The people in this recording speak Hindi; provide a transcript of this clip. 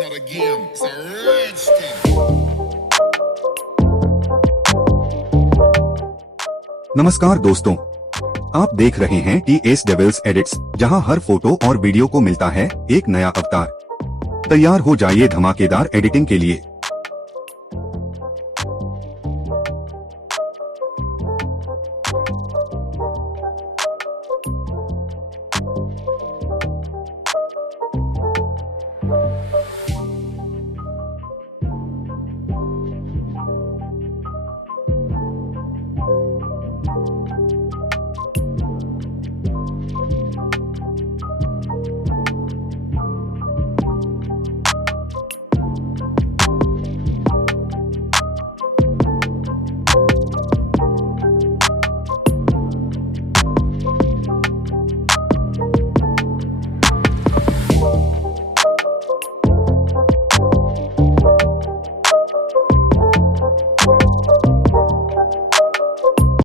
not a game, it's a rich thing. नमस्कार दोस्तों, आप देख रहे हैं टीएस डेविल्स एडिट्स, जहां हर फोटो और वीडियो को मिलता है एक नया अवतार। तैयार हो जाइए धमाकेदार एडिटिंग के लिए।